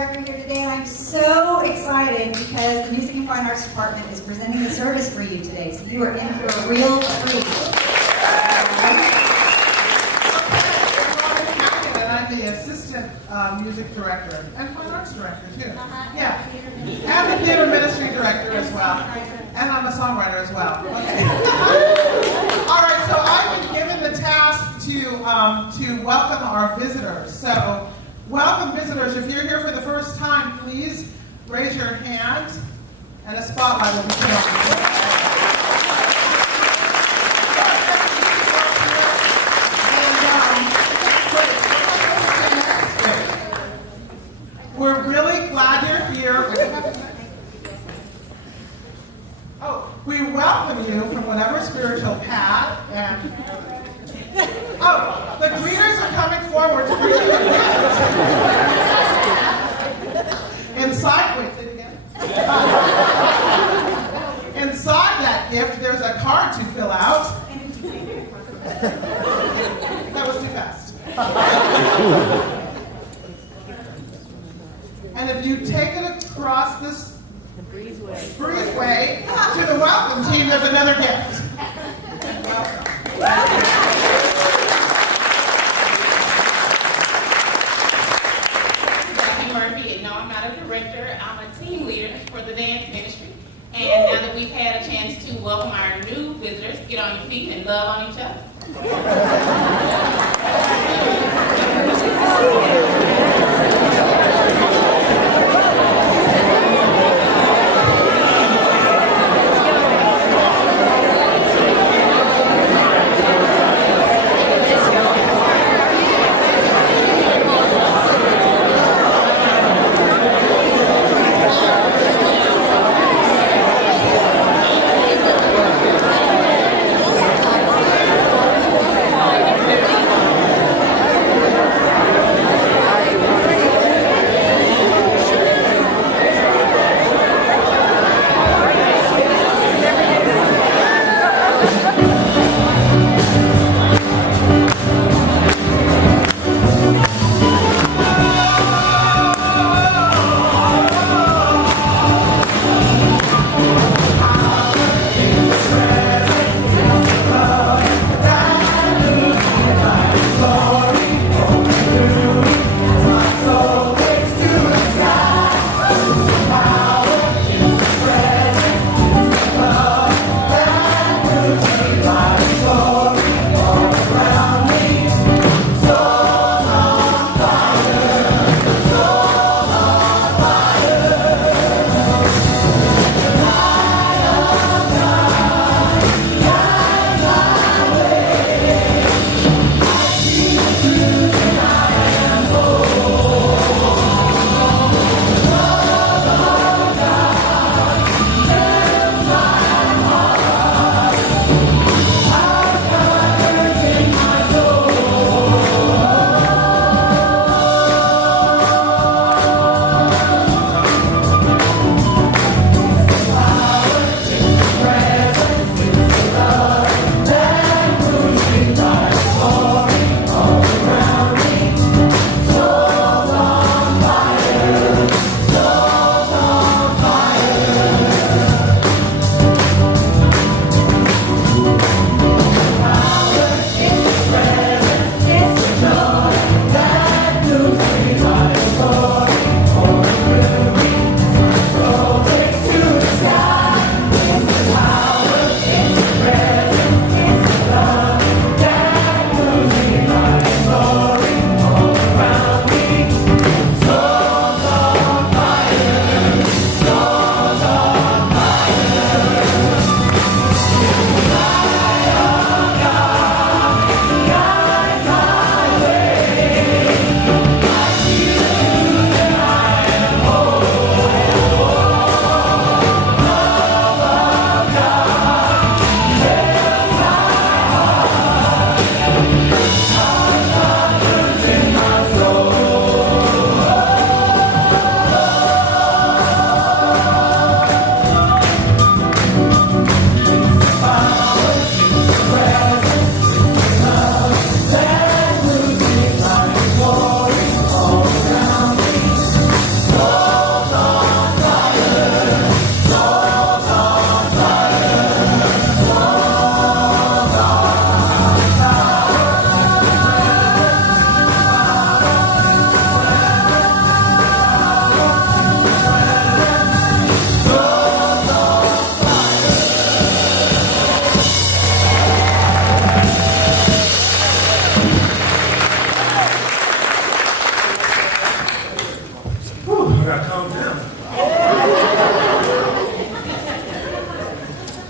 director here today, and I'm so excited because the Music and Fine Arts Department is presenting the service for you today, so you are in for a real treat. And I'm the assistant music director and fine arts director too. Yeah, and the theater ministry director as well. And I'm a songwriter as well. Okay. All right, so I've been given the task to welcome our visitors. So, welcome visitors. If you're here for the first time, please raise your hand, and a spotlight will be put on you. We're really glad you're here. Oh, we welcome you from whatever spiritual path. And the greeters are coming forward to greet you. Inside, wait, say it again. Inside that gift, there's a card to fill out. That was too fast. And if you take it across this breezeway to the welcome team, there's another gift. Murphy, and no, I'm not a director. I'm a team leader for the dance ministry. And now that we've had a chance to welcome our new visitors, get on your feet and love on each other.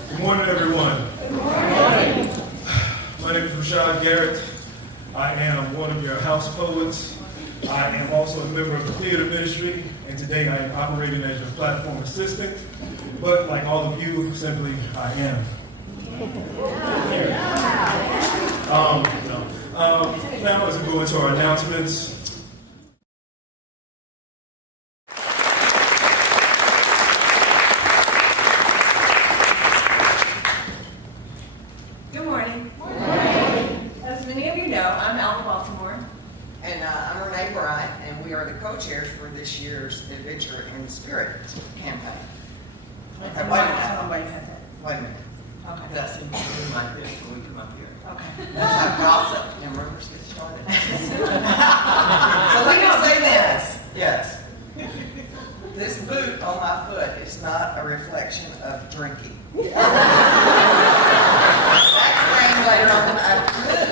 Good morning, everyone. Good morning. My name is Rashard, Garrett. I am one of your house poets. I am also a member of the theater ministry, and today I am operating as your platform assistant. But like all of you, simply I am. Now as we go into our announcements. Good morning. As many of you know, I'm Alva, Baltimore. And I'm Renee, Bryant, and we are the co-chairs for this year's Adventure in Spirit campaign. Okay, wait a minute. Okay. That's in my here when we come up here. Okay. That's how gossip and rumors get started. So let me say this. Yes. This boot on my foot is not a reflection of drinking. That came later on in the afternoon.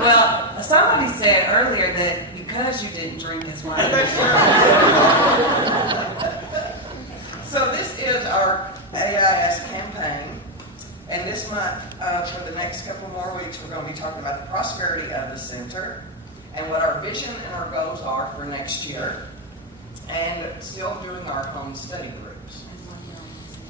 Well, somebody said earlier that because you didn't drink is why. So this is our AIS campaign, and this month, for the next couple more weeks, we're going to be talking about the prosperity of the center and what our vision and our goals are for next year, and still doing our home study groups.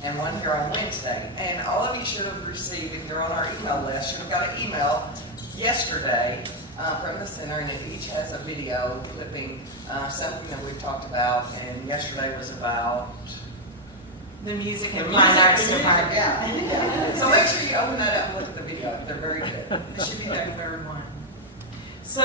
And one here on Wednesday. And all of you should have received, if you're on our email list, should have got an email yesterday from the center, and it each has a video clipping something that we've talked about, and yesterday was about The music and the fine arts music, department. yeah. So make sure you open that up and look at the video. They're very good. It should be February 1. So,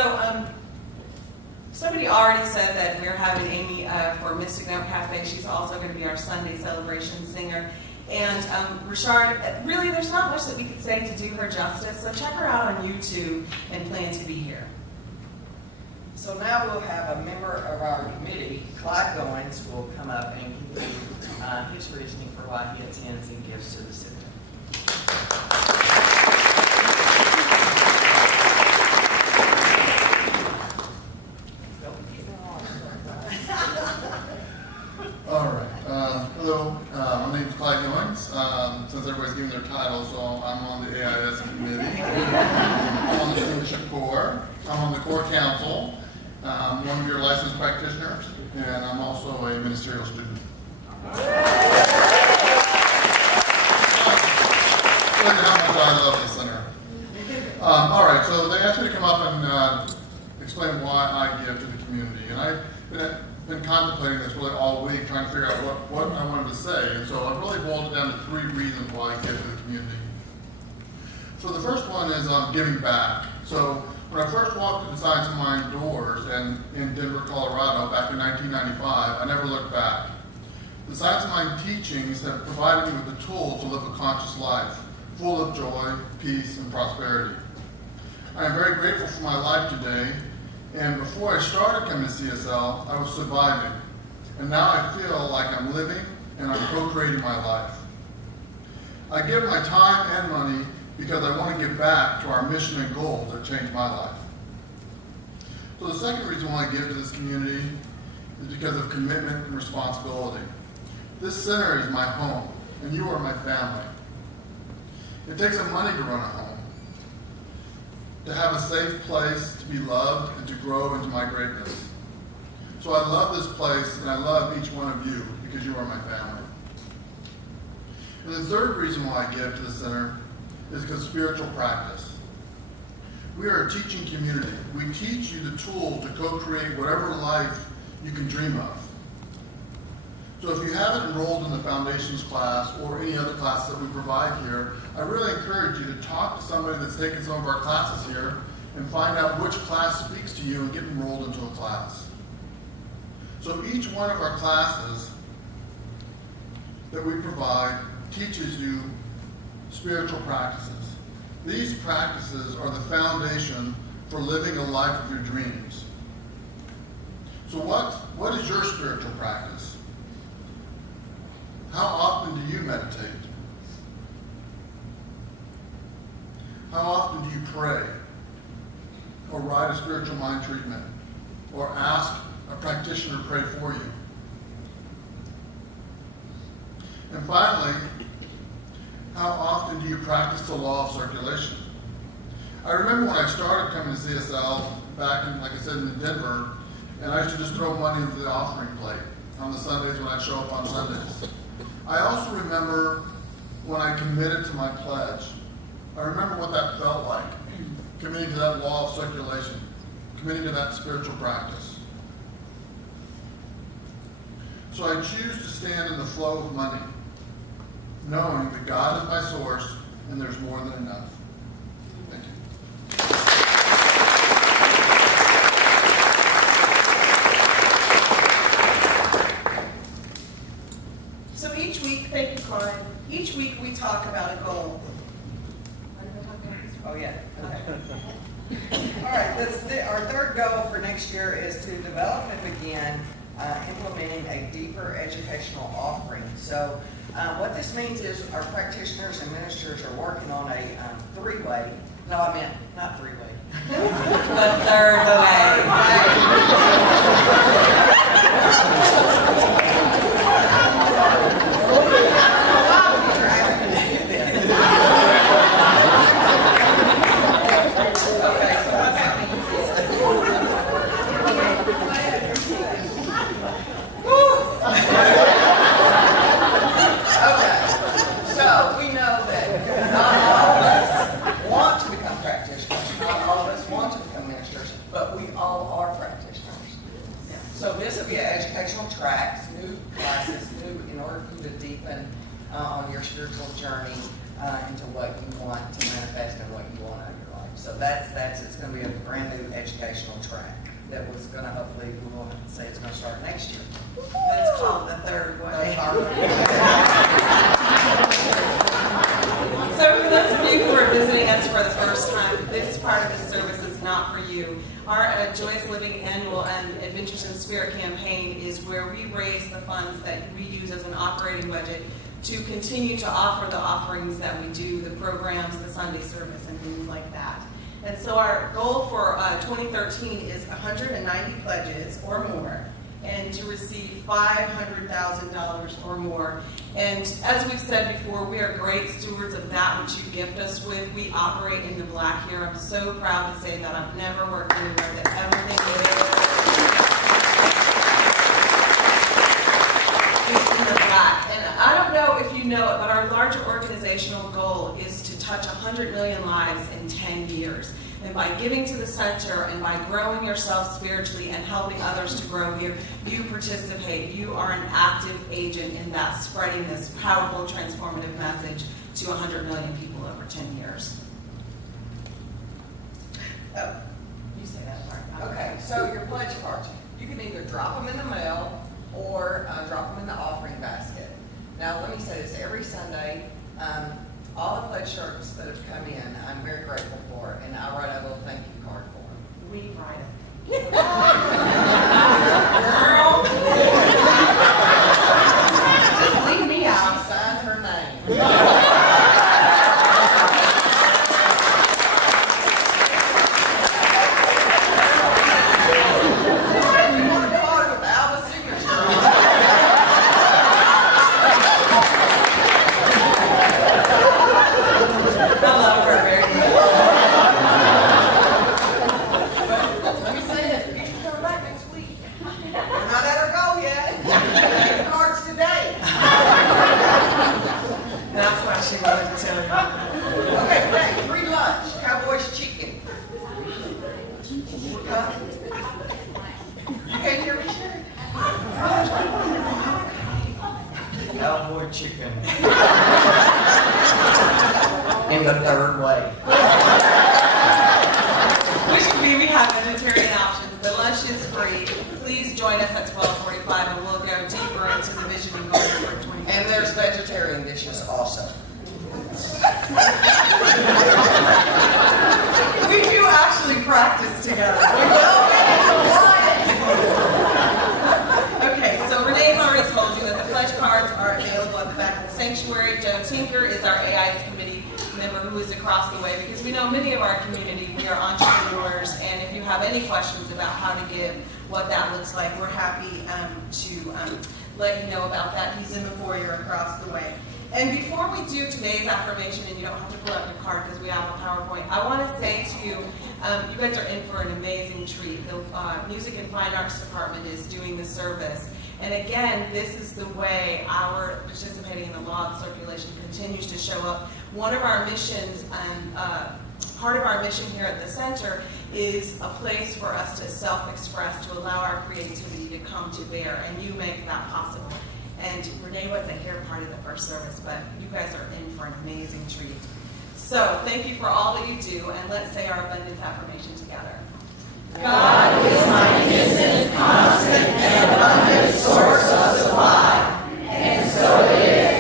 somebody already said that we're having Amy for Mystic Note Cafe. She's also going to be our Sunday celebration singer. And Rashard, really, there's not much that we could say to do her justice. So check her out on YouTube and plan to be here. So now we'll have a member of our committee, Clyde Goins, will come up and give you his reasoning for why he attends and gives to the center. All right. Hello. My name is Clyde Goins. Since everybody's giving their title, so I'm on the AIS committee. I'm on the leadership core. I'm on the core council. I'm one of your licensed practitioners, and I'm also a ministerial student. Look at how much I love the center. All right, so they asked me to come up and explain why I give to the community, and I've been contemplating this really all week, trying to figure out what I wanted to say, and so I've really boiled it down to 3 reasons why I give to the community. So the first one is giving back. So when I first walked through the Science of Mind doors in Denver, Colorado, back in 1995, I never looked back. The Science of Mind teachings have provided me with the tools to live a conscious life, full of joy, peace, and prosperity. I am very grateful for my life today, and before I started coming to CSL, I was surviving. And now I feel like I'm living and I'm co-creating my life. I give my time and money because I want to give back to our mission and goals that changed my life. So the second reason why I give to this community is because of commitment and responsibility. This center is my home, and you are my family. It takes some money to run a home, to have a safe place to be loved and to grow into my greatness. So I love this place, and I love each one of you because you are my family. And the third reason why I give to the center is because spiritual practice. We are a teaching community. We teach you the tools to co-create whatever life you can dream of. So if you haven't enrolled in the Foundations class or any other classes that we provide here, I really encourage you to talk to somebody that's taken some of our classes here and find out which class speaks to you and get enrolled into a class. So each one of our classes that we provide teaches you spiritual practices. These practices are the foundation for living a life of your dreams. So what is your spiritual practice? How often do you meditate? How often do you pray? Or write a spiritual mind treatment? Or ask a practitioner to pray for you? And finally, how often do you practice the law of circulation? I remember when I started coming to CSL back in, like I said, in Denver, and I used to just throw money into the offering plate on the Sundays when I'd show up on Sundays. I also remember when I committed to my pledge. I remember what that felt like, committing to that law of circulation, committing to that spiritual practice. So I choose to stand in the flow of money, knowing that God is my source and there's more than enough. Thank you. So each week, thank you, Clyde. Each week we talk about a goal. Oh, yeah. Okay. All right. Our third goal for next year is to develop and begin implementing a deeper educational offering. So what this means is our practitioners and ministers are working on a three-way. No, I meant not three-way. The third So this will be educational tracks, new classes, in order for you to deepen on your spiritual journey into what you want to manifest and what you want out of your life. So it's going to be a brand new educational track that was going to hopefully, we will say it's going to start next year. That's called the third way. So for those of you who are visiting us for the first time, this part of the service is not for you. Our Joyous Living Annual and Adventures in Spirit campaign is where we raise the funds that we use as an operating budget to continue to offer the offerings that we do, the programs, the Sunday service, and things like that. And so our goal for 2013 is 190 pledges or more, and to receive $500,000 or more. And as we've said before, we are great stewards of that which you gift us with. We operate in the black here. I'm so proud to say that. I've never worked anywhere that everything is in the black. And I don't know if you know it, but our larger organizational goal is to touch 100 million lives in 10 years. And by giving to the center and by growing yourself spiritually and helping others to grow here, you participate. You are an active agent in that, spreading this powerful, transformative message to 100 million people over 10 years. Oh, You say that part. okay, so your pledge cards, you can either drop them in the mail or drop them in the offering basket. Now, let me say this, every Sunday, all the pledge shirts that have come in, I'm very grateful for, and I write a little thank you card for them. We write it. Girl! Just leave me out. She signed her name. You want a card with Alva's signature on it? I love her very much. But let me say this, you can come back next week. We're not at our goal yet. Get the cards today. That's why she wanted to tell you. Okay, today, free lunch, Cowboys chicken. You can't hear me, Sherry? Cowboy chicken. In the third way. We have vegetarian options. The lunch is free. Please join us at 12:45 and we'll go deeper into the vision and goals for 2020. And there's vegetarian dishes also. We do actually practice together. Okay, so Renee's already told you that the pledge cards are available at the back of the sanctuary. Joe Tinker is our AIS committee member who is across the way, because we know many of our community, we are entrepreneurs, and if you have any questions about how to give, what that looks like, we're happy to let you know about that. He's in the foyer across the way. And before we do today's affirmation, and you don't have to pull out your card because we have a PowerPoint, I want to say to you, you guys are in for an amazing treat. The Music and Fine Arts Department is doing the service. And again, this is the way our participating in the law of circulation continues to show up. One of our missions, and part of our mission here at the center, is a place for us to self-express, to allow our creativity to come to bear, and you make that possible. And Renee wasn't here part of the first service, but you guys are in for an amazing treat. So thank you for all that you do, and let's say our abundance affirmation together. God is my instant, constant, and abundant source of supply, and so it is.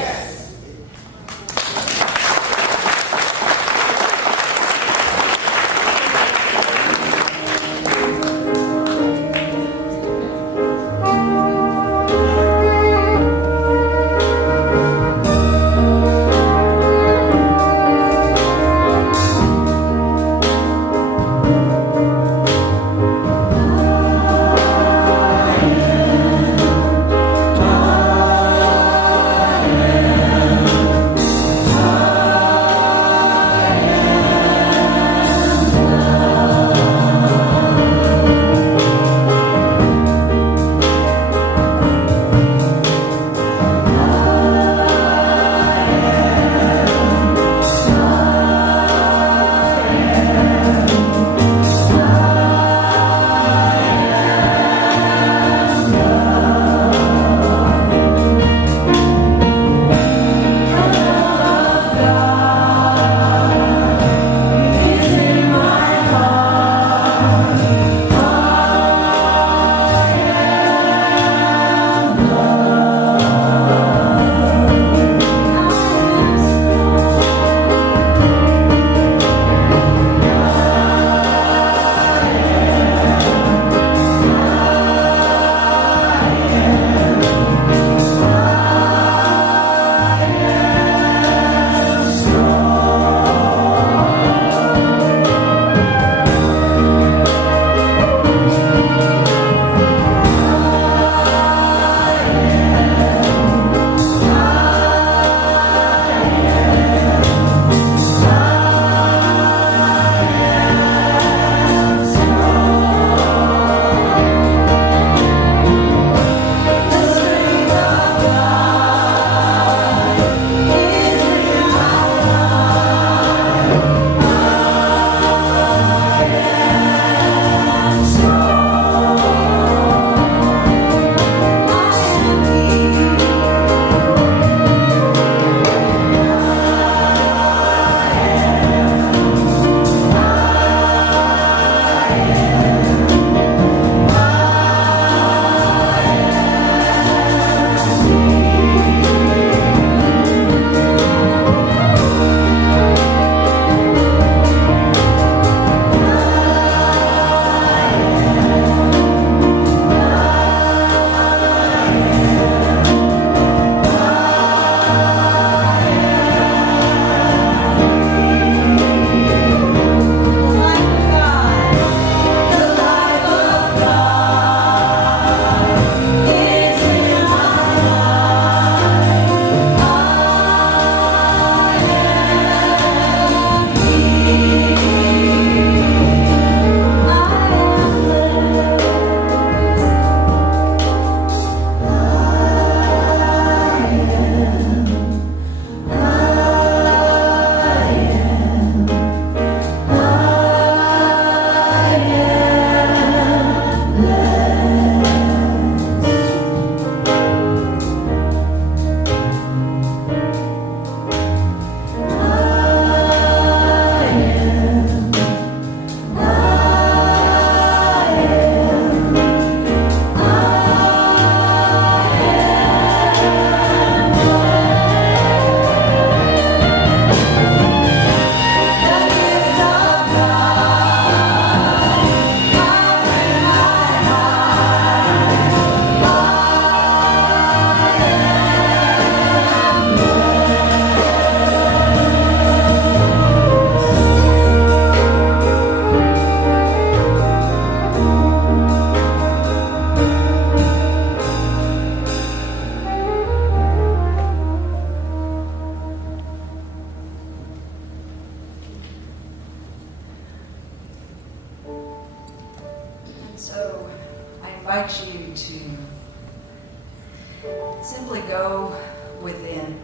simply go within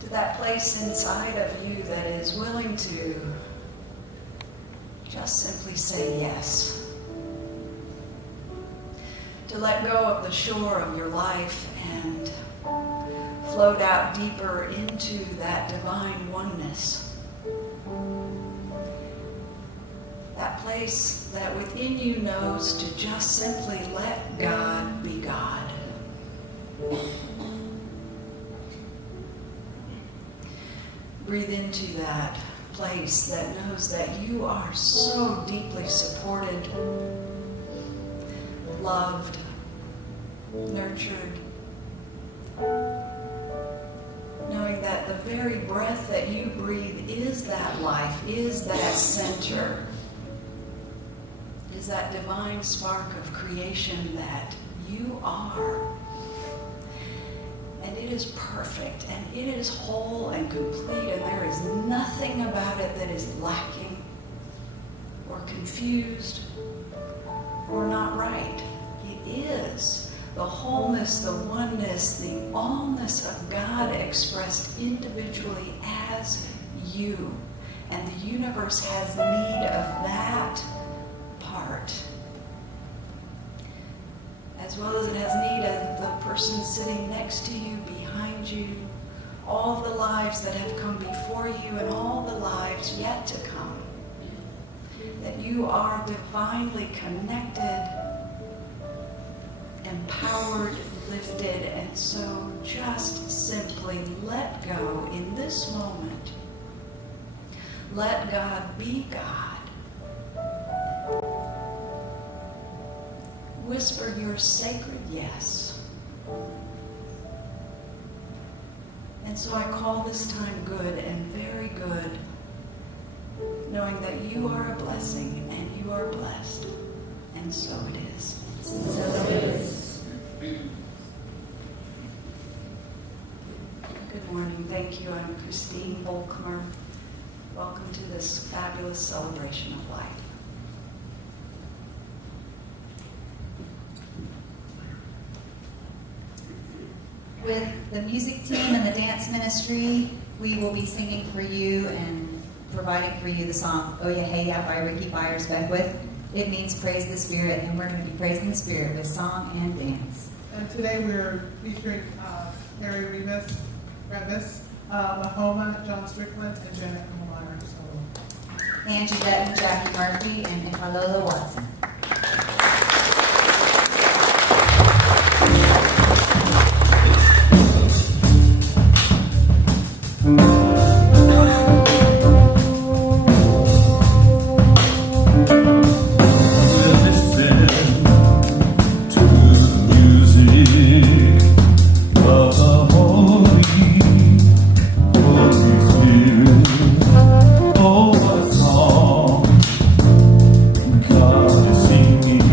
to that place inside of you that is willing to just simply say yes. To let go of the shore of your life and float out deeper into that divine oneness. That place that within you knows to just simply let God be God. Breathe into that place that knows that you are so deeply supported, loved, nurtured, knowing that the very breath that you breathe is that life, is that center, is that divine spark of creation that you are. And it is perfect, and it is whole and complete, and there is nothing about it that is lacking or confused or not right. It is the wholeness, the oneness, the allness of God expressed individually as you. And the universe has need of that part, as well as it has need of the person sitting next to you, behind you, all the lives that have come before you and all the lives yet to come. That you are divinely connected, empowered, lifted, and so just simply let go in this moment. Let God be God. Whisper your sacred yes. And so I call this time good and very good, knowing that you are a blessing and you are blessed. And so it is. So it is. Good morning. Thank you. I'm Christine Volkmer. Welcome to this fabulous celebration of life. With the music team and the dance ministry, we will be singing for you and providing for you the song Odeja by Ricky Byers Beckwith. It means praise the Spirit, and we're going to be praising the Spirit with song and dance. And today we're featuring Harry Revis, Mahoma, John Strickland, and Janet Kumar. So. Angie Betton, Jackie Murphy, and Carlola Watson. Singing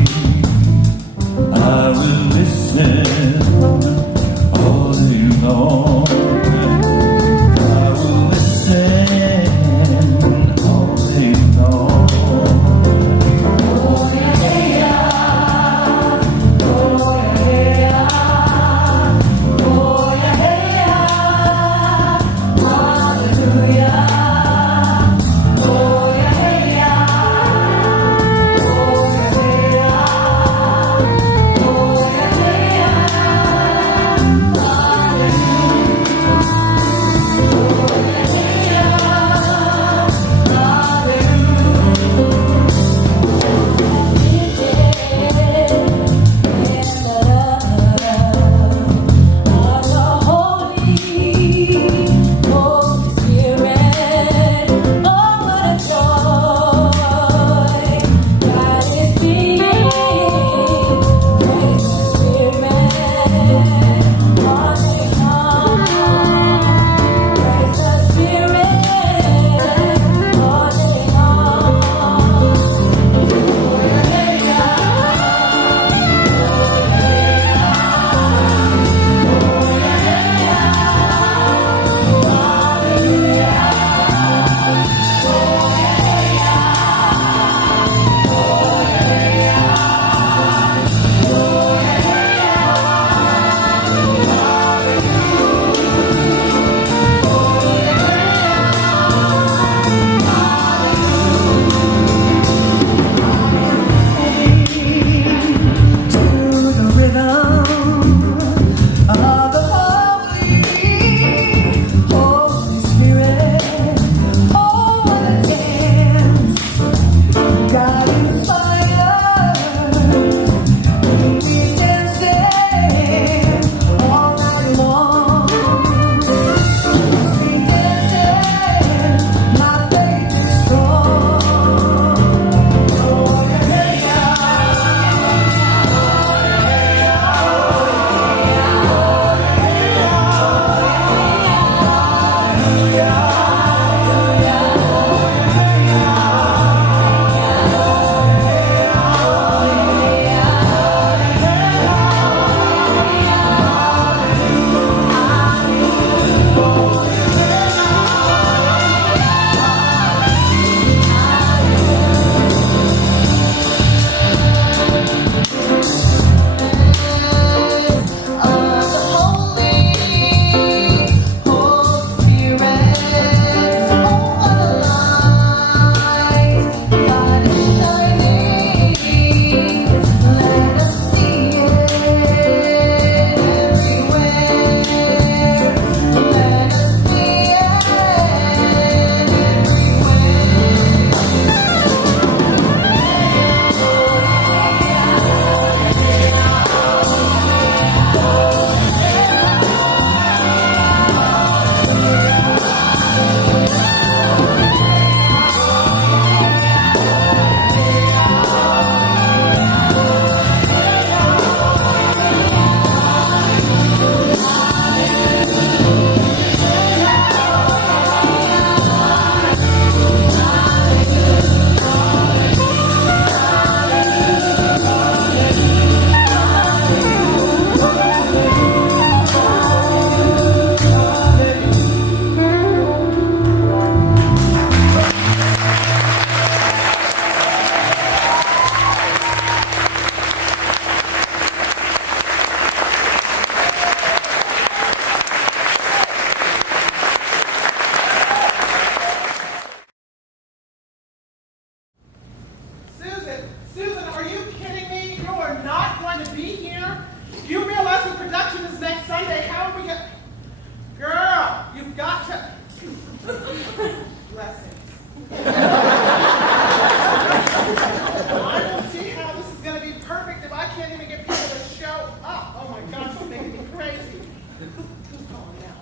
Who's calling now?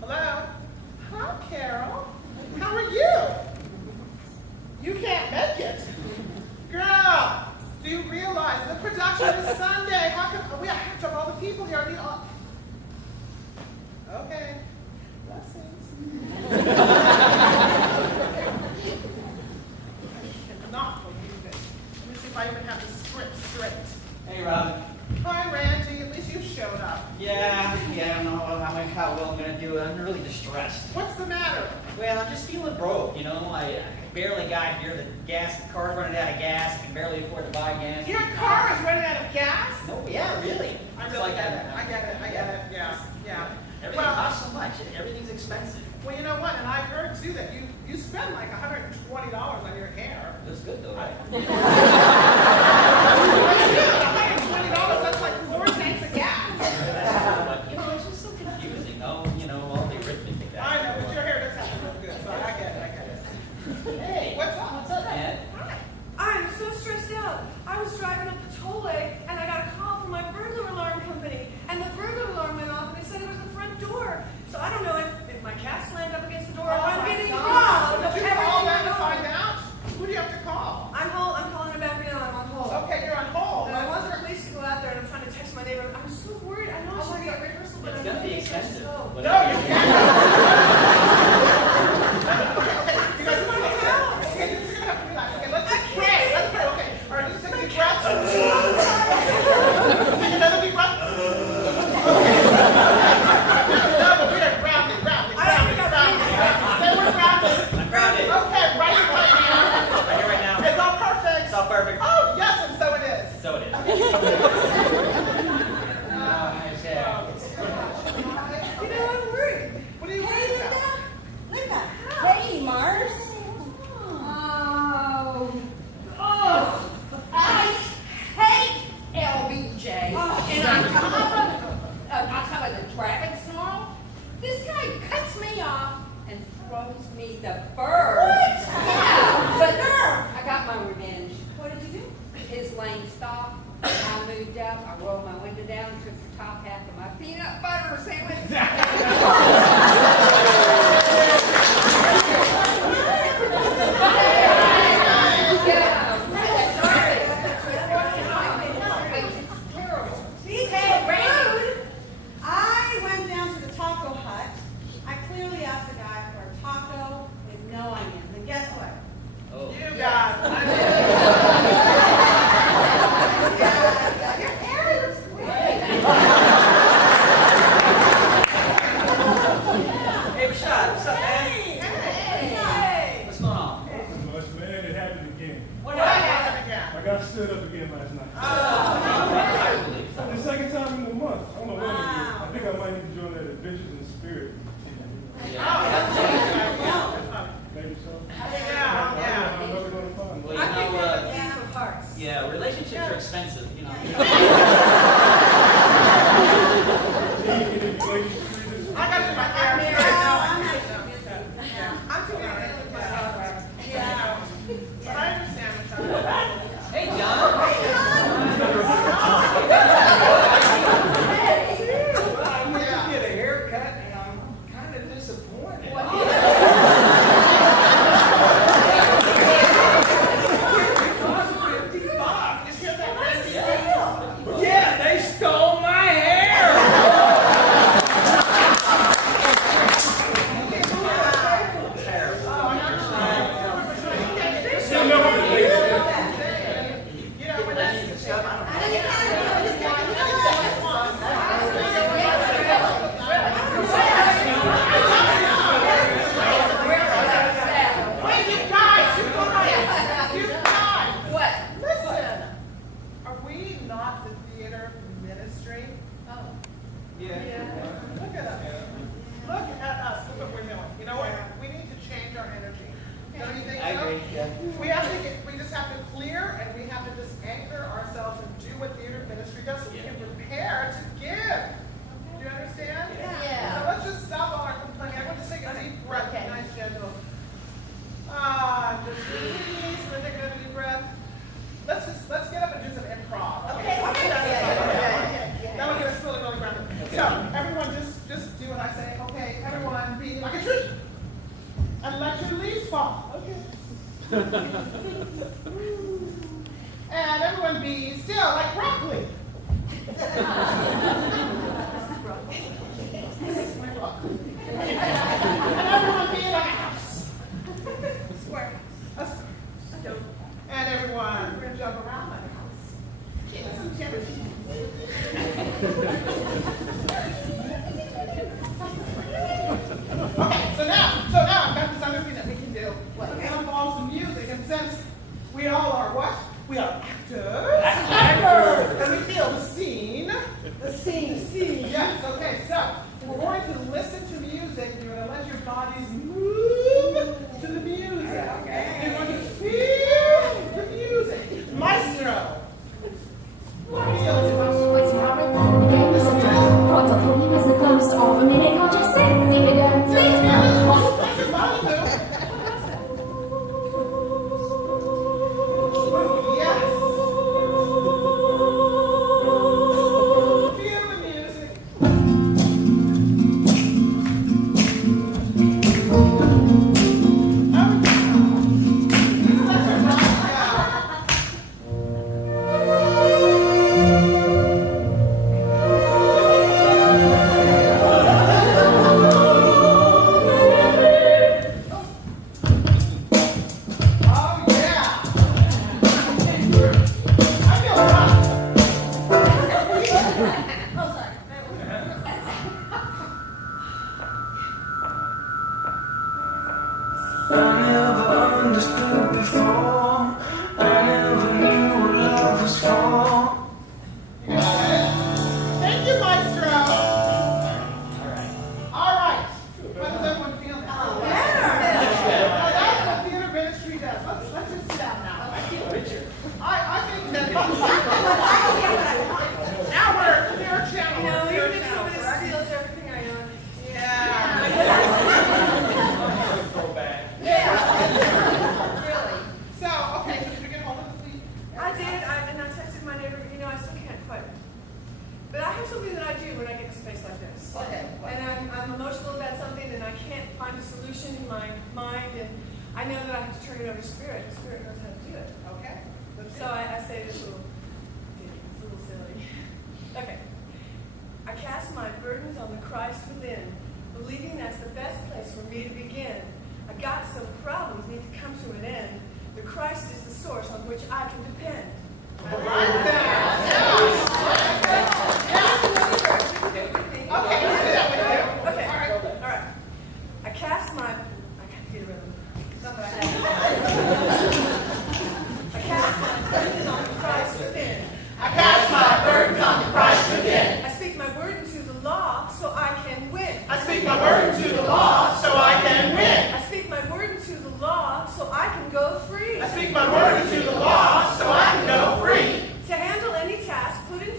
Hello? Hi, Carol. How are you? You can't make it. Girl, do you realize the production is Sunday? How come we have to have all the people here? Okay. Blessings. I cannot believe this. Let me see if I even have the script straight. Hey, Robin. Hi, Randy. At least you showed up. Yeah, I don't know how well I'm going to do it. I'm really distressed. What's the matter? Well, I'm just feeling broke, you know. I barely got here. The car's running out of gas. I can barely afford to buy gas. Your car is running out of gas? No, yeah, really. I It's really like get it. I get it. Yeah. Everything costs so much. Everything's expensive. Well, you know what? And I heard too that you spend like $120 on your hair. It's good though, right? $120, that's like 4 tanks of gas. But, you know, it's just so confusing, though. You know, all the arithmetic that. I know, but your hair does have to look good, so I get it. Hey, What's up? What's up, man? Hi. I'm so stressed out. I was driving up the tollway and I got a call from my burglar alarm company. And the burglar alarm went off and they said it was the front door. So I don't know if my cat slammed up against the door or if I'm getting robbed. Did you call them to find out? Who do you have to call? I'm calling her back now. I'm on hold. Okay, you're on hold. And I want the police to go out there and I'm trying to text my neighbor. I'm so worried. I know I should be at rehearsal, but It's I'm going to be really expensive. so. No, you can't. You guys, okay, you're gonna have to relax. Okay, let's pray. Let's pray. Okay, all right, just take a deep breath. Take another deep breath. No, but we are grounded. Say we're grounded. I'm grounded. Okay, right here, right now. Right here, right now. It's all perfect. It's all perfect. Oh, yes, and so it is. So it is. Yeah. You know, I'm worried. What are you Hey, worried about? Linda. Hey, Mars. Oh, I hate LBJ. And on top of the traffic storm, this guy cuts me off and throws me the bird. What? Yeah, but I got my revenge. What did you do? His lane stopped. I moved up. I rolled my window down, took the top half of my peanut butter sandwich. Hey, Randy. I went down to the taco hut. I clearly asked the guy for a taco with no onions. And guess what? Oh. You got it. Your hair looks great. Hey, Rashard, what's up, man? Hey. What's going on? Much, man, it happened again. What happened again? I got stood up again last night. I believe so. The second time in a month. I don't know when it is. Wow. I think I might need to join that Adventures in the Spirit. Maybe so. Yeah. I'm never going to find Well, one. I think you we're know, the king of hearts. yeah, relationships are expensive, you know. I got to do my hair Yeah, straight now. I'm not busy. I'm too busy. Yeah. But I understand, Rashard. Hey, John. I went to get a haircut and I'm kind of disappointed. Yeah, they stole my hair. Wait, you guys! What? Listen! Are we not the theater ministry? Yeah. Look at us. Look at us. Look what we're doing. You know what? We need to change our energy. Don't you think so? I agree, yeah. We just have to clear and we have to just anchor ourselves and do what theater ministry does so we can prepare to give. Do you understand? Yeah. So let's just stop all our complaining. I want to take a deep breath. Okay. Nice, gentle. Just release. We're taking another deep breath. Let's get up and do some improv. Okay. That will get us really, really grounded. So, And everyone be still like broccoli. And everyone be like a house. Square. A And everyone jump around like a house. Get some jelly. Okay, so now I've got this other thing that we can do. It involves some music, and since we all are what? We are actors. Actors. And we feel the scene. The scene. Yes, okay, so we're going to listen to music. You're going to let your bodies move to the music. Okay. You're going to feel the music. Maestro. What's wrong with the game? Listen to what the pony was the close off a minute. I'll just sit, sing it down, sing it down. Let your body move. Yes. Feel the music. Thank you, Maestro. All right. How does everyone feel now? That's what theater ministry does. Let's just sit down now. I think that now we're your channel. You know, Your even if channel, somebody correct? steals everything I own. Really. So, okay, so did you get hold of the I did, and I texted my neighbor, but you know, I still can't quite. But I have something that I do when I get in a space like this. Okay. And I'm emotional about something, and I can't find a solution in my mind, and I know that I have to turn it over to Spirit. The Spirit knows how to do it. Okay. So I say this little, it's a little silly. Okay. I cast my burdens on the Christ within, believing that's the best place for me to begin. I got some problems need to come to an end. The Christ is the source on which I can depend. I like that. Okay, let's do that with you. Okay. All right. I cast my, I gotta get a rhythm. I cast my burdens on the Christ within. I cast my burdens on the Christ within. I speak my word into the law so I can win. I speak my word into the law so I can win. I speak my word into the law so I can go free. I speak my word into the law so I can go free. To handle any task put in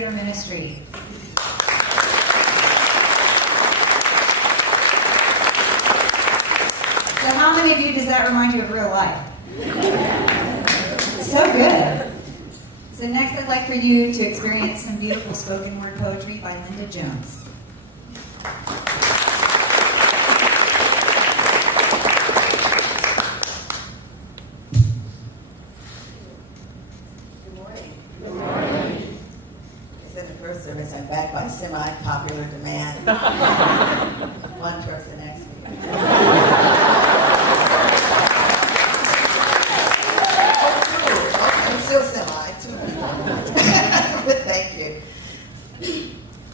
Theater Ministry. So how many of you does that remind you of real life? So good. So next I'd like for you to experience some beautiful spoken word poetry by Linda Jones. I'm back by semi-popular demand. One person asked me. I'm still semi, two people. But thank you.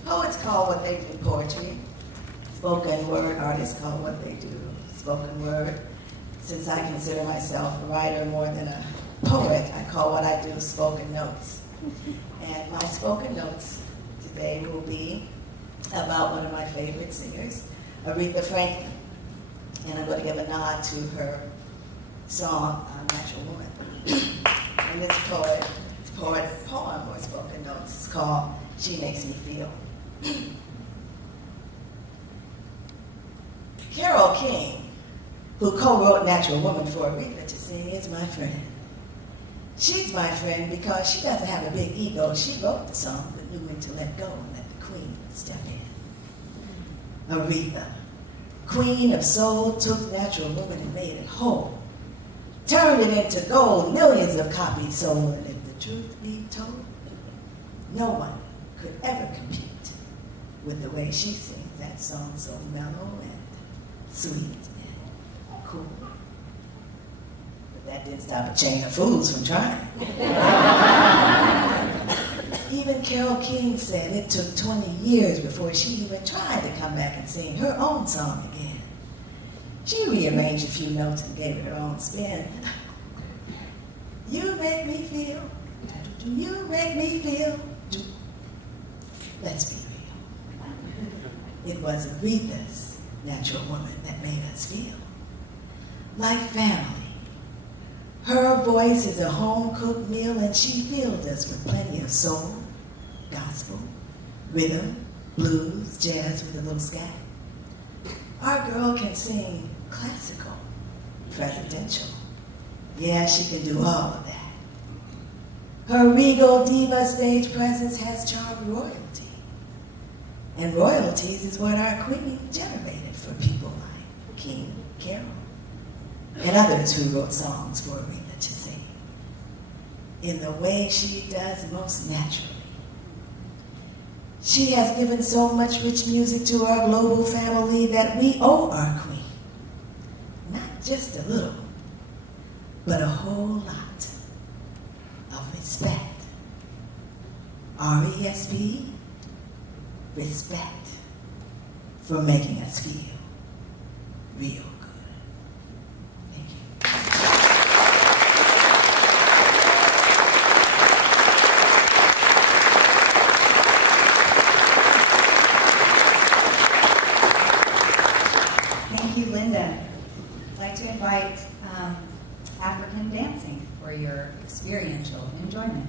Poets call what they do poetry. Spoken word artists call what they do spoken word. Since I consider myself a writer more than a poet, I call what I do spoken notes. And my spoken notes today will be about one of my favorite singers, Aretha Franklin. And I'm going to give a nod to her song, Natural Woman. And this poem or spoken notes is called She Makes Me Feel. Carole King, who co-wrote Natural Woman for Aretha to sing, is my friend. She's my friend because she doesn't have a big ego. She wrote the song but knew when to let go and let the queen step in. Aretha, queen of soul, took Natural Woman and made it whole. Turned it into gold, millions of copies sold. And if the truth be told, no one could ever compete with the way she sings that song, so mellow and sweet and cool. That didn't stop a chain of fools from trying. Even Carole King said it took 20 years before she even tried to come back and sing her own song again. She rearranged a few notes and gave it her own spin. You make me feel, you make me feel. Let's be real. It was Aretha's Natural Woman that made us feel like family. Her voice is a home-cooked meal, and she filled us with plenty of soul, gospel, rhythm, blues, jazz with a little scat. Our girl can sing classical, presidential. Yeah, she can do all of that. Her regal diva stage presence has charmed royalty. And royalties is what our queen generated for people like King Carol and others who wrote songs for Aretha to sing in the way she does most naturally. She has given so much rich music to our global family that we owe our queen not just a little, but a whole lot of respect. R-E-S-P, respect for making us feel real. Invite African dancing for your experiential enjoyment.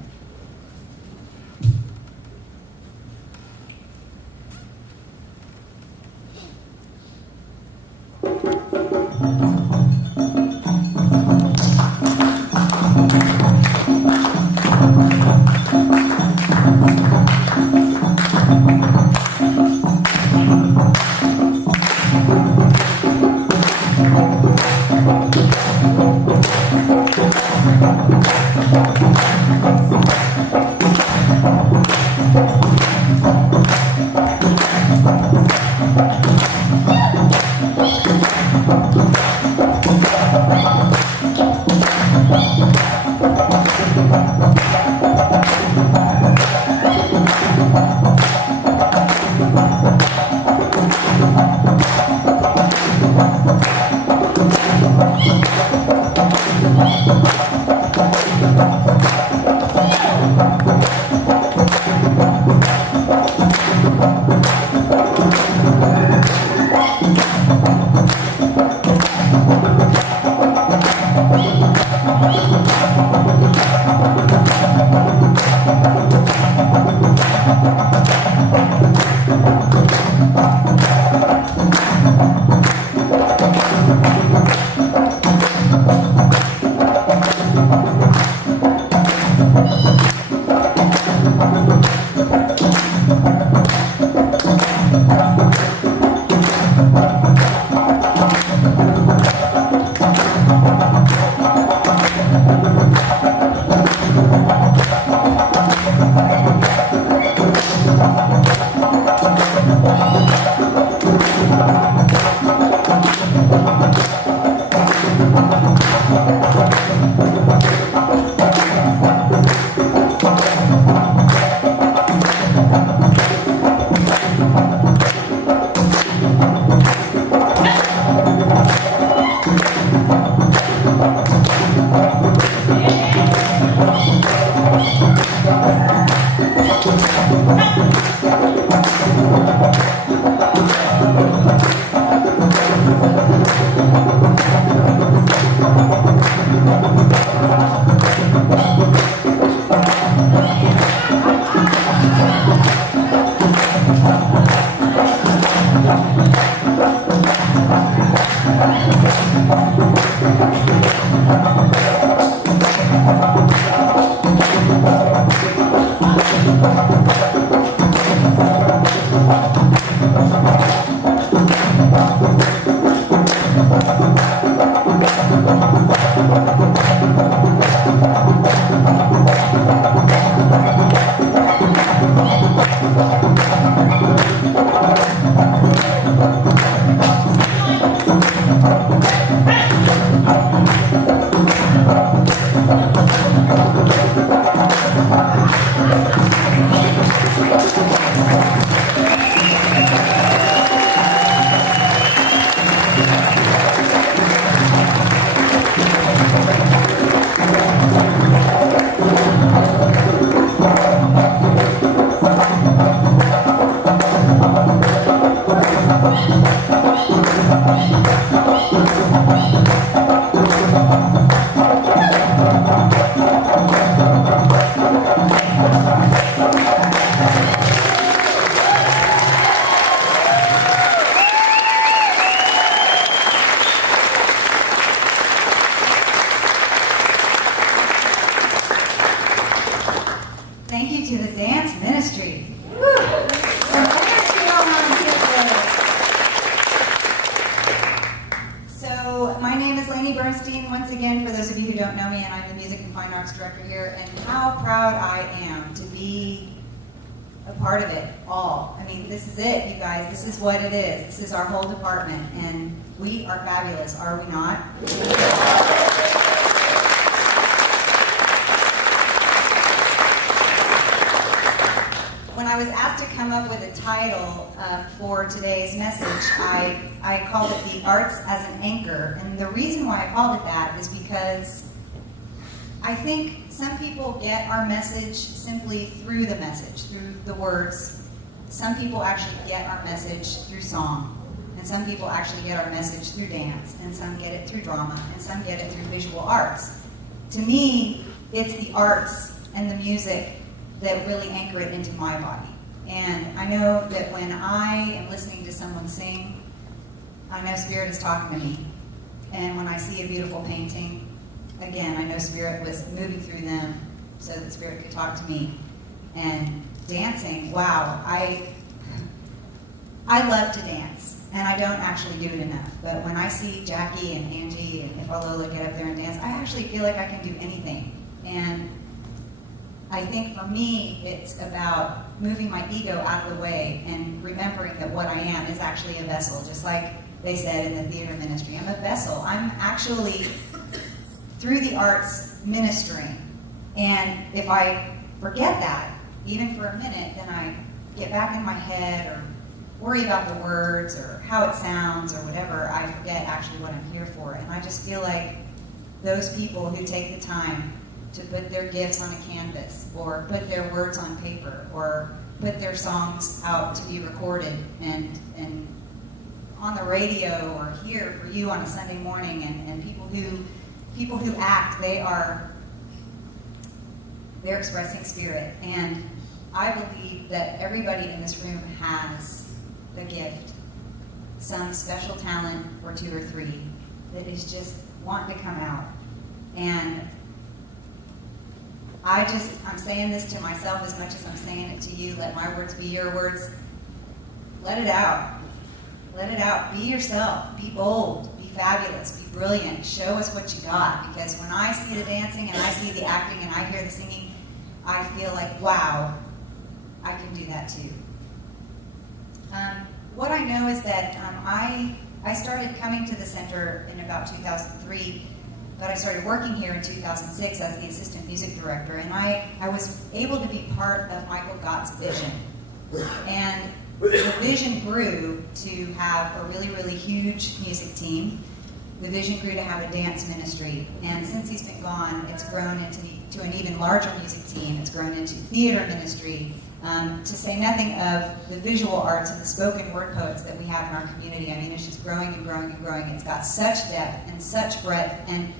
Thank you to the dance ministry. Woo. So let's get on here. So my name is Lainey Bernstein, once again, for those of you who don't know me, and I'm the Music and Fine Arts Director here, and how proud I am to be a part of it all. I mean, this is it, you guys. This is what it is. This is our whole department, and we are fabulous, are we not? When I was asked to come up with a title for today's message, I called it The Arts as an Anchor. And the reason why I called it that is because I think some people get our message simply through the message, through the words. Some people actually get our message through song. And some people actually get our message through dance. And some get it through drama. And some get it through visual arts. To me, it's the arts and the music that really anchor it into my body. And I know that when I am listening to someone sing, I know Spirit is talking to me. And when I see a beautiful painting, again, I know Spirit was moving through them so that Spirit could talk to me. And dancing, wow, I love to dance. And I don't actually do it enough. But when I see Jackie and Angie and Ifalola get up there and dance, I actually feel like I can do anything. And I think for me, it's about moving my ego out of the way and remembering that what I am is actually a vessel, just like they said in the theater ministry. I'm a vessel. I'm actually, through the arts, ministering. And if I forget that, even for a minute, then I get back in my head or worry about the words or how it sounds or whatever. I forget actually what I'm here for. And I just feel like those people who take the time to put their gifts on a canvas, or put their words on paper, or put their songs out to be recorded and on the radio or here for you on a Sunday morning, and people who act, they're expressing Spirit. And I believe that everybody in this room has a gift, some special talent or two or three that is just wanting to come out. And I'm saying this to myself as much as I'm saying it to you. Let my words be your words. let it out. Let it out. Be yourself. Be bold. Be fabulous. Be brilliant. Show us what you got. Because when I see the dancing and I see the acting and I hear the singing, I feel like, wow, I can do that too. What I know is that I started coming to the center in about 2003, but I started working here in 2006 as the assistant music director, and I was able to be part of Michael Gott's vision. And the vision grew to have a really, really huge music team. The vision grew to have a dance ministry, and since he's been gone, it's grown to an even larger music team. It's grown into theater ministry, to say nothing of the visual arts and the spoken word poets that we have in our community. I mean, it's just growing and growing and growing. It's got such depth and such breadth, and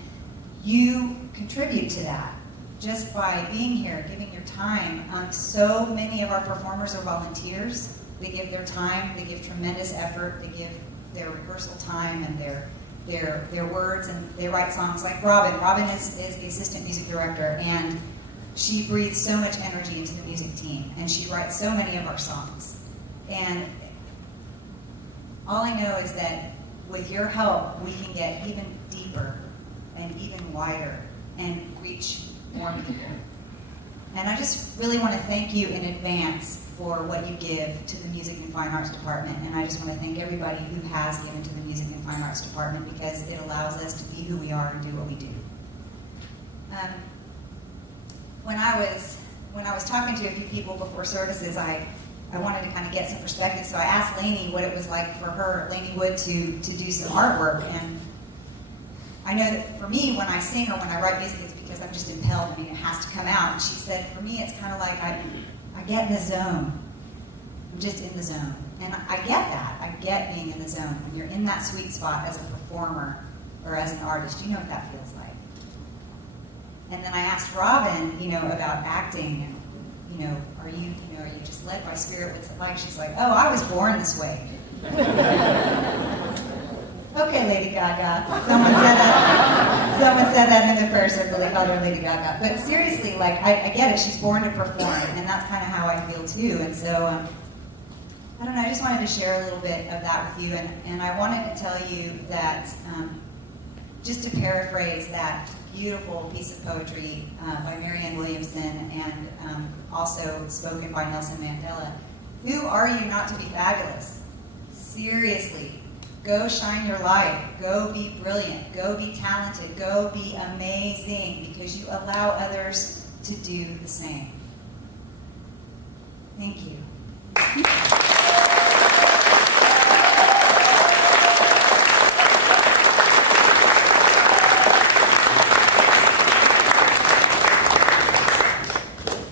you contribute to that just by being here, giving your time. So many of our performers are volunteers. They give their time, they give tremendous effort, they give their rehearsal time and their words, and they write songs like Robin. Robin is the assistant music director, and she breathes so much energy into the music team, and she writes so many of our songs. And all I know is that with your help, we can get even deeper and even wider and reach more people. And I just really want to thank you in advance for what you give to the Music and Fine Arts Department. And I just want to thank everybody who has given to the Music and Fine Arts Department, because it allows us to be who we are and do what we do. When I was talking to a few people before services, I wanted to kind of get some perspective. So I asked Lainey what it was like for her, Lainey Wood, to do some artwork. And I know that for me, when I sing or when I write music, it's because I'm just impelled and it has to come out. And she said, for me, it's kind of like I get in the zone. I'm just in the zone. And I get that. I get being in the zone. When you're in that sweet spot as a performer or as an artist, you know what that feels like. And then I asked Robin, about acting, and, are you just led by spirit? What's it like? She's like, oh, I was born this way. Okay, Lady Gaga. Someone said that in the first circle. They called her Lady Gaga. But seriously, I get it. She's born to perform, and that's kind of how I feel too. And so, I don't know. I just wanted to share a little bit of that with you, and I wanted to tell you that, just to paraphrase that beautiful piece of poetry by Marianne Williamson, and also spoken by Nelson Mandela. Who are you not to be fabulous? Seriously. Go shine your light. Go be brilliant. Go be talented. Go be amazing, because you allow others to do the same. Thank you.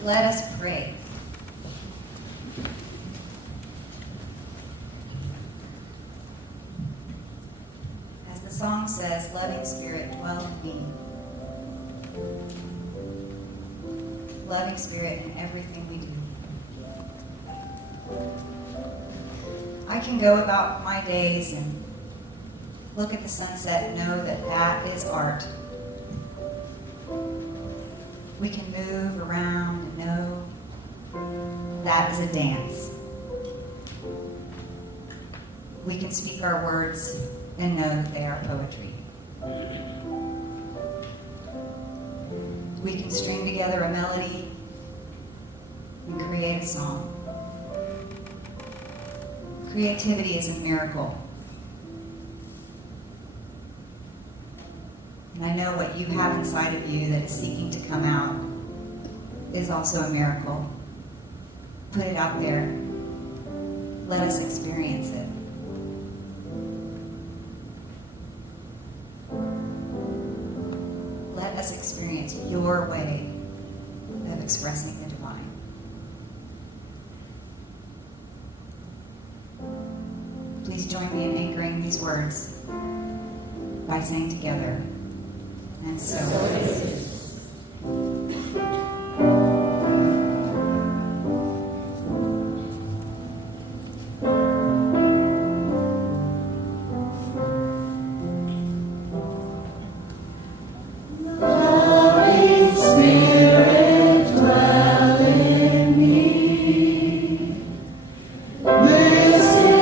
Let us pray. As the song says, loving spirit, dwell in me. Loving spirit in everything we do. I can go about my days and look at the sunset and know that that is art. We can move around and know that is a dance. We can speak our words and know that they are poetry. We can string together a melody and create a song. Creativity is a miracle. And I know what you have inside of you that is seeking to come out is also a miracle. Put it out there. Let us experience it. Let us experience your way of expressing the divine. Please join me in anchoring these words by saying together, and so it is. This is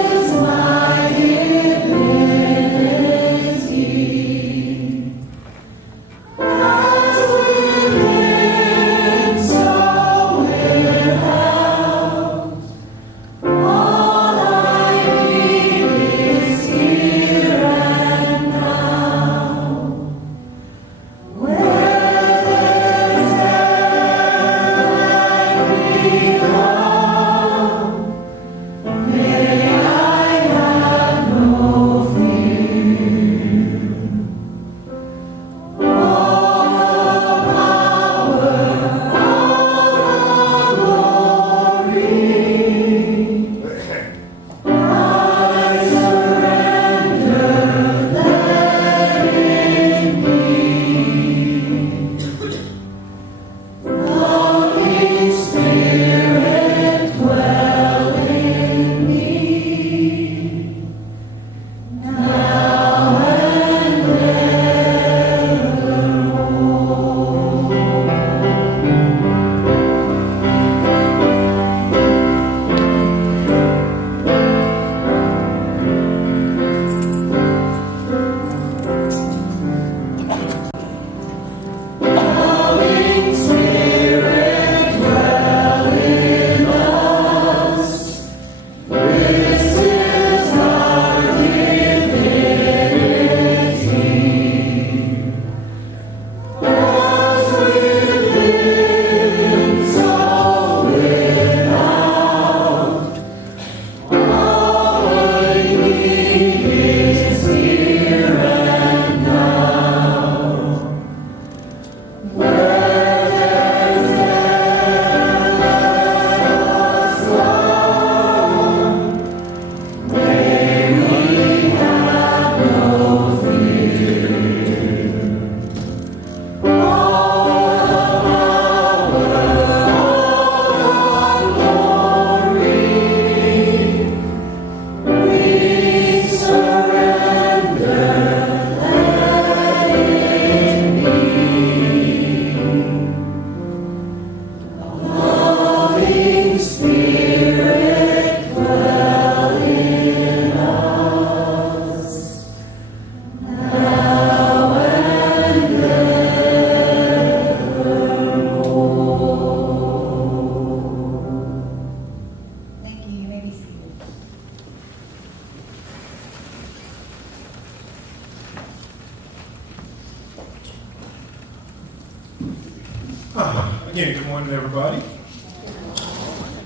Again, good morning, everybody.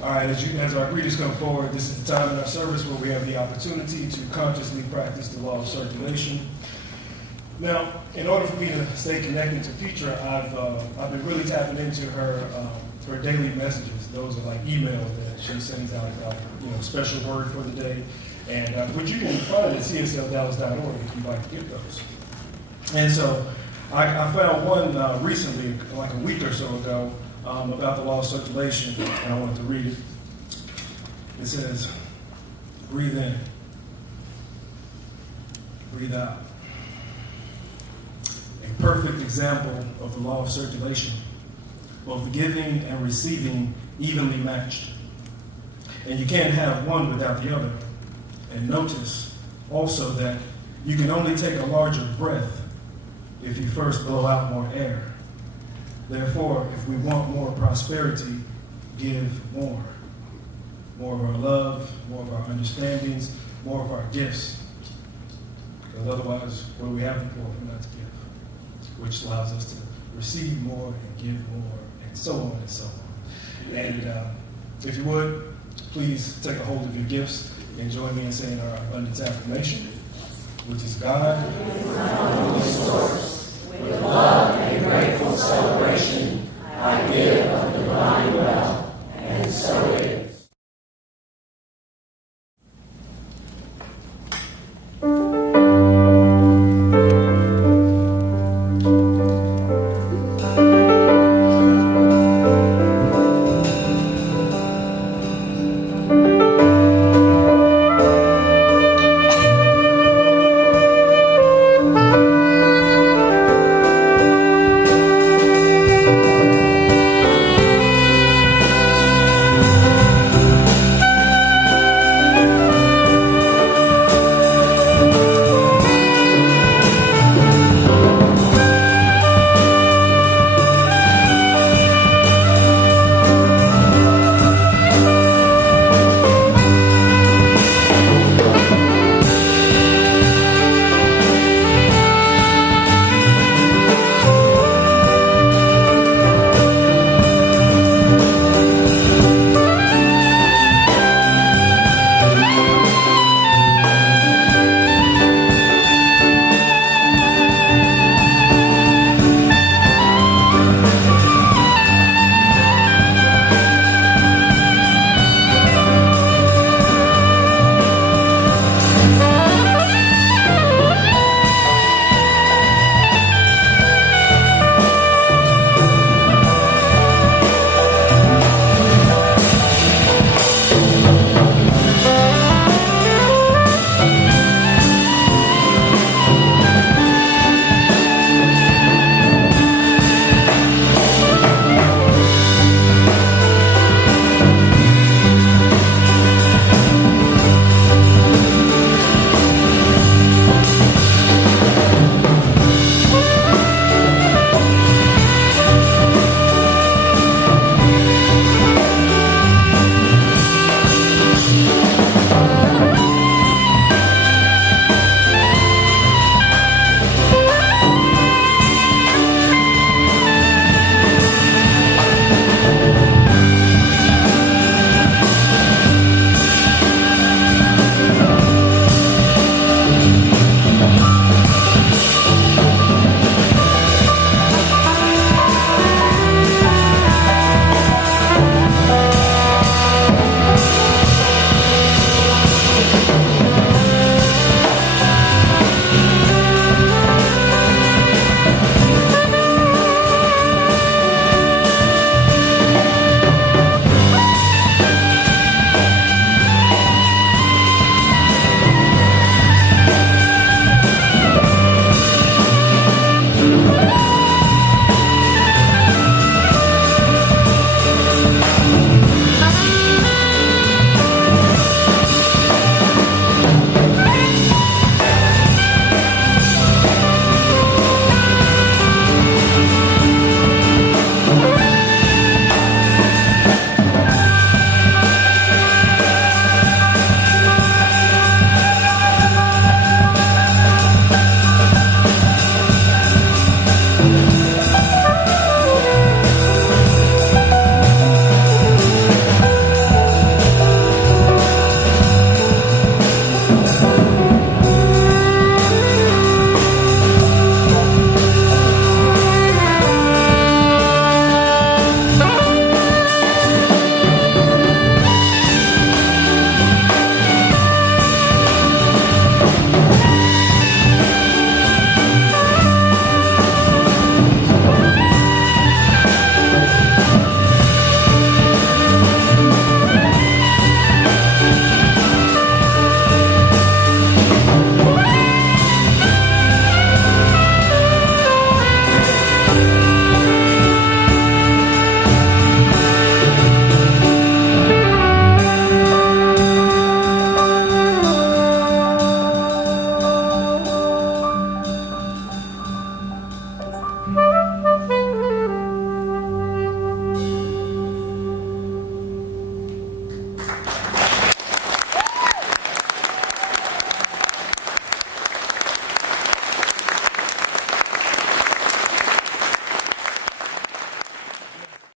All right, as our greeters come forward, this is the time in our service where we have the opportunity to consciously practice the law of circulation. Now, in order for me to stay connected to Petra, I've been really tapping into her daily messages. Those are like emails that she sends out, special word for the day, and which you can find at CSLDallas.org if you'd like to get those. And so I found one recently, like a week or so ago, about the law of circulation, and I wanted to read it. It says, breathe in, breathe out. A perfect example of the law of circulation, both giving and receiving evenly matched. And you can't have one without the other. And notice also that you can only take a larger breath if you first blow out more air. Therefore, if we want more prosperity, give more. More of our love, more of our understandings, more of our gifts. Because otherwise, what do we have them for if not to give? Which allows us to receive more and give more, and so on and so on. And if you would, please take a hold of your gifts and join me in saying our abundance affirmation, which is God is my only source. With love and grateful celebration, I give of divine well, and so it